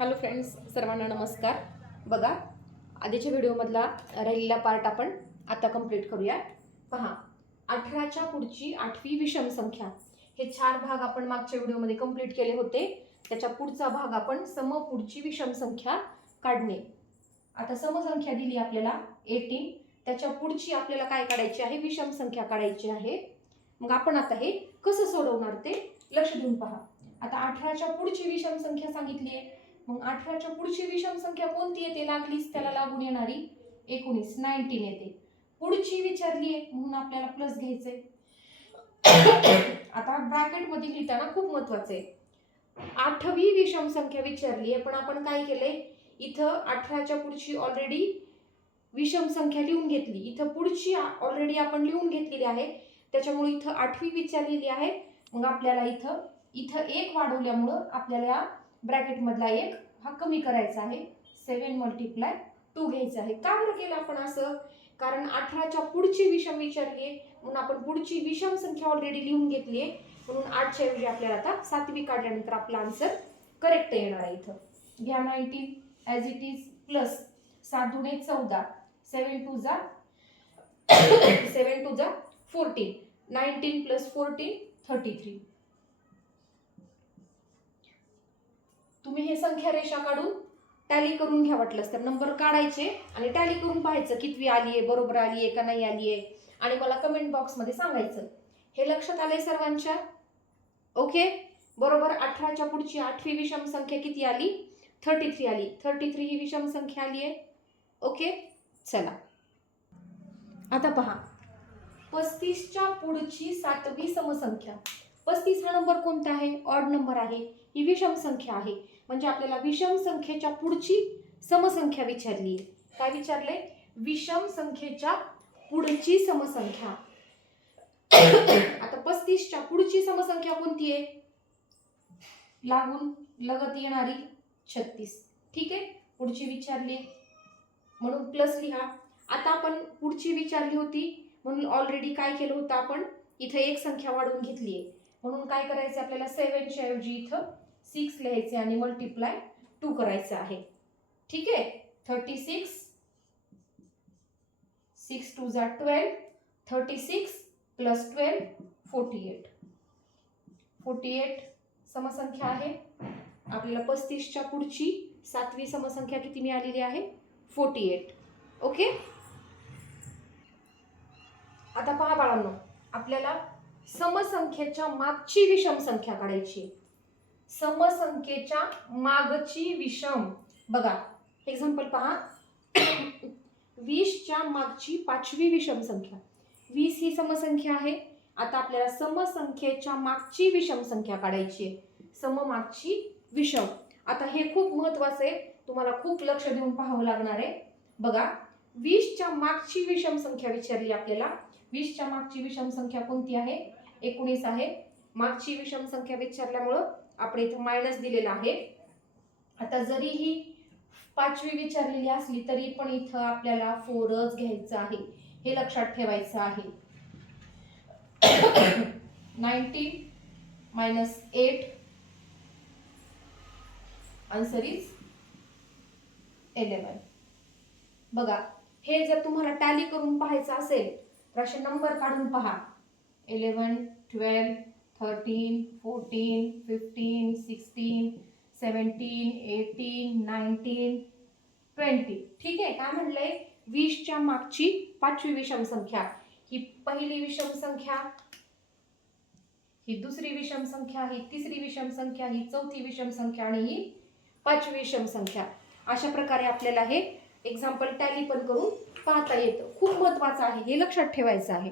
Hello friends, सर्वांना नमस्कार. बघा, आधीच्या व्हिडिओमधला राहिलेला पार्ट आपण आता कंप्लीट करूया. पहा, 18च्या पुढची 8वी विषम संख्या हे 4 भाग आपण मागच्या व्हिडिओमध्ये कंप्लीट केले होते. त्याच्या पुढचा भाग आपण समपुढची विषम संख्या काढणे. आता समसंख्या दिली आपल्याला 18, त्याच्या पुढची आपल्याला काय काढायची आहे? विषम संख्या काढायची आहे. मग आपण आता हे कसं सोडवणार ते लक्ष देऊन पहा. आता 18च्या पुढची विषम संख्या सांगितली आहे. मग 18च्या पुढची विषम संख्या कोणती येते? लागलीच त्याला लागून येणारी 19 येते. पुढची विचारली आहे म्हणून आपल्याला प्लस घ्यायचंय. आता ब्रॅकेट मध्ये लिहिताना खूप महत्वाचं आहे. 8वी विषम संख्या विचारली आहे, पण आपण काय केलंय? इथं 18च्या पुढची ऑलरेडी विषम संख्या लिहून घेतली. इथं पुढची ऑलरेडी आपण लिहून घेतलेली आहे, त्याच्यामुळे इथं 8वी विचारलेली आहे. मग आपल्याला इथं 1 वाढवल्यामुळं आपल्याला ब्रॅकेट मधला 1 हा कमी करायचा आहे. 7 × 2 घ्यायचा आहे. का बरं केलं आपण असं? कारण 18च्या पुढची विषम विचारली आहे म्हणून आपण पुढची विषम संख्या ऑलरेडी लिहून घेतली आहे, म्हणून 8च्या ऐवजी आपल्याला आता 7वी काढल्यानंतर आपला आन्सर करेक्ट येणार आहे. इथं घ्या 19 ॲज इट इज प्लस 7 × 2 = 14, 7 × 2 = 14, 19 + 14 33. तुम्ही हे संख्या रेषा काढून टॅली करून घ्या. वाटलंच तर नंबर काढायचे आणि टॅली करून पाहायचं कितवी आली आहे, बरोबर आली आहे का नाही आली आहे, आणि मला कमेंट बॉक्समध्ये सांगायचं. हे लक्षात आलंय सर्वांच्या? ओके, बरोबर. 18च्या पुढची 8वी विषम संख्या किती आली? 33 आली. 33 ही विषम संख्या आली आहे. ओके, चला आता पहा, 35च्या पुढची 7वी समसंख्या. 35 हा नंबर कोणता आहे? ऑड नंबर आहे. ही विषम संख्या आहे, म्हणजे आपल्याला विषम संख्येच्या पुढची समसंख्या विचारली. काय विचारले? विषम संख्येच्या पुढची समसंख्या. आता 35च्या पुढची समसंख्या कोणती आहे? लागून लगत येणारी 36. ठीक आहे, पुढची विचारली म्हणून प्लस लिहा. आता आपण पुढची विचारली होती म्हणून ऑलरेडी काय केलं होतं? आपण इथे 1 संख्या वाढवून घेतली आहे, म्हणून काय करायचं आपल्याला? 7च्या ऐवजी इथं 6 लिहायचे आणि मल्टिप्लाय 2 करायचं आहे. ठीक आहे, 36, 6 × 2 = 12, 36 + 12 48. 48 समसंख्या आहे. आपल्याला 35च्या पुढची 7वी समसंख्या किती मिळालेली आहे? 48. ओके, आता पहा बाळांनो, आपल्याला समसंख्येच्या मागची विषम संख्या काढायची. समसंख्येच्या मागची विषम. बघा एक्झाम्पल पहा. 20च्या मागची 5वी विषम संख्या. 20 ही समसंख्या आहे. आता आपल्याला समसंख्येच्या मागची विषम संख्या काढायची आहे. सममागची विषम. आता हे खूप महत्वाचं आहे, तुम्हाला खूप लक्ष देऊन पाहावं लागणार आहे. बघा, 20च्या मागची विषम संख्या विचारली आपल्याला. 20च्या मागची विषम संख्या कोणती आहे? 19 आहे. मागची विषम संख्या विचारल्यामुळं आपण इथं मायनस दिलेला आहे. आता जरी ही 5वी विचारलेली असली तरी पण इथं आपल्याला 4च घ्यायचं आहे, हे लक्षात ठेवायचं आहे. 19 - 8 आन्सर इज 11. बघा, हे जर तुम्हाला टॅली करून पाहायचं असेल तर असे नंबर काढून पहा. 11, 12, 13, 14, 15, 16, 17, 18, 19, 20. ठीक आहे, काय म्हणलंय? 20च्या मागची 5वी विषम संख्या. ही पहिली विषम संख्या, ही दुसरी विषम संख्या, ही तिसरी विषम संख्या, ही चौथी विषम संख्या आणि ही 5वी विषम संख्या. अशा प्रकारे आपल्याला हे एक्झाम्पल टॅली पण करून पाहता येतं. खूप महत्वाचं आहे, हे लक्षात ठेवायचं आहे.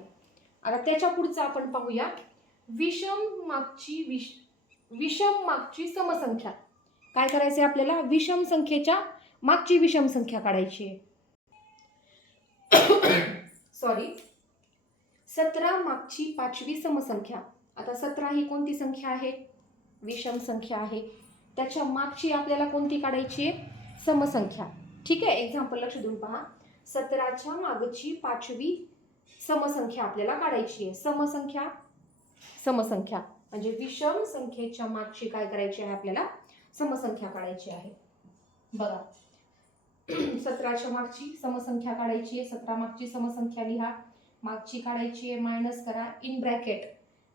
आता त्याच्या पुढचं आपण पाहूया. विषम मागची समसंख्या. काय करायचंय आपल्याला? विषम संख्येच्या मागची विषम संख्या काढायची आहे. सॉरी, 17 मागची 5वी समसंख्या. आता 17 ही कोणती संख्या आहे? विषम संख्या आहे. त्याच्या मागची आपल्याला कोणती काढायची आहे? समसंख्या. ठीक आहे, एक्झाम्पल लक्ष देऊन पहा. 17च्या मागची 5वी समसंख्या आपल्याला काढायची आहे. समसंख्या म्हणजे विषम संख्येच्या मागची काय करायची आहे? आपल्याला समसंख्या काढायची आहे. बघा 17च्या मागची समसंख्या काढायची आहे, 17 मागची समसंख्या लिहा, मागची काढायची आहे, मायनस करा इन ब्रॅकेट.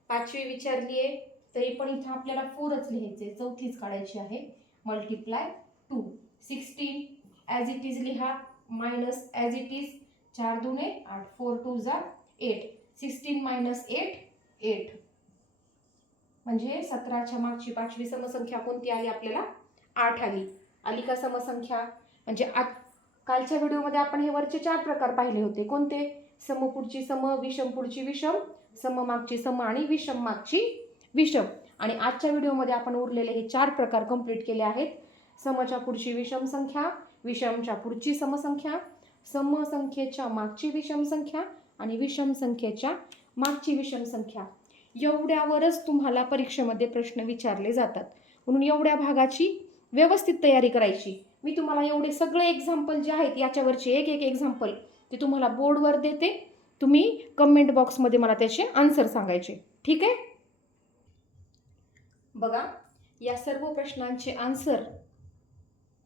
5वी विचारली आहे तरी पण इथं आपल्याला 4च लिहायचे, 4थीच काढायची आहे, मल्टिप्लाय 2. 16 ॲज इट इज लिहा, मायनस ॲज इट इज, 4 दुने 8, 4 2 8. 16 मायनस 8 8. म्हणजे 17च्या मागची 5वी समसंख्या कोणती आली आपल्याला? 8 आली. आली का समसंख्या? म्हणजे कालच्या व्हिडिओमध्ये आपण हे वरचे 4 प्रकार पाहिले होते. कोणते? समपुढची सम, विषम पुढची विषम, सम मागची सम आणि विषम मागची विषम. आणि आजच्या व्हिडिओमध्ये आपण उरलेले हे 4 प्रकार कंप्लीट केले आहेत. समच्या पुढची विषम संख्या, विषमच्या पुढची समसंख्या, समसंख्येच्या मागची विषम संख्या आणि विषम संख्येच्या मागची विषम संख्या. एवढ्यावरच तुम्हाला परीक्षेमध्ये प्रश्न विचारले जातात. म्हणून एवढ्या भागाची व्यवस्थित तयारी करायची. मी तुम्हाला एवढे सगळे एक्झाम्पल जे आहेत याच्यावरचे एक एक एक्झाम्पल ते तुम्हाला बोर्डवर देते. तुम्ही कमेंट बॉक्समध्ये मला त्याचे आन्सर सांगायचे. ठीक आहे? बघा या सर्व प्रश्नांचे आन्सर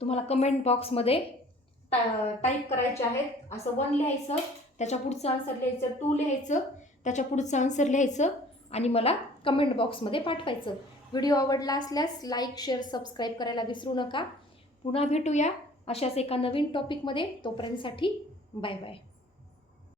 तुम्हाला कमेंट बॉक्समध्ये टाईप करायचे आहेत. असं 1 लिहायचं, त्याच्या पुढचं आन्सर लिहायचं, 2 लिहायचं, त्याच्या पुढचं आन्सर लिहायचं आणि मला कमेंट बॉक्समध्ये पाठवायचं. व्हिडिओ आवडला असल्यास लाईक, शेअर, सबस्क्राईब करायला विसरू नका. पुन्हा भेटूया अशाच एका नवीन टॉपिकमध्ये. तोपर्यंतसाठी बाय बाय.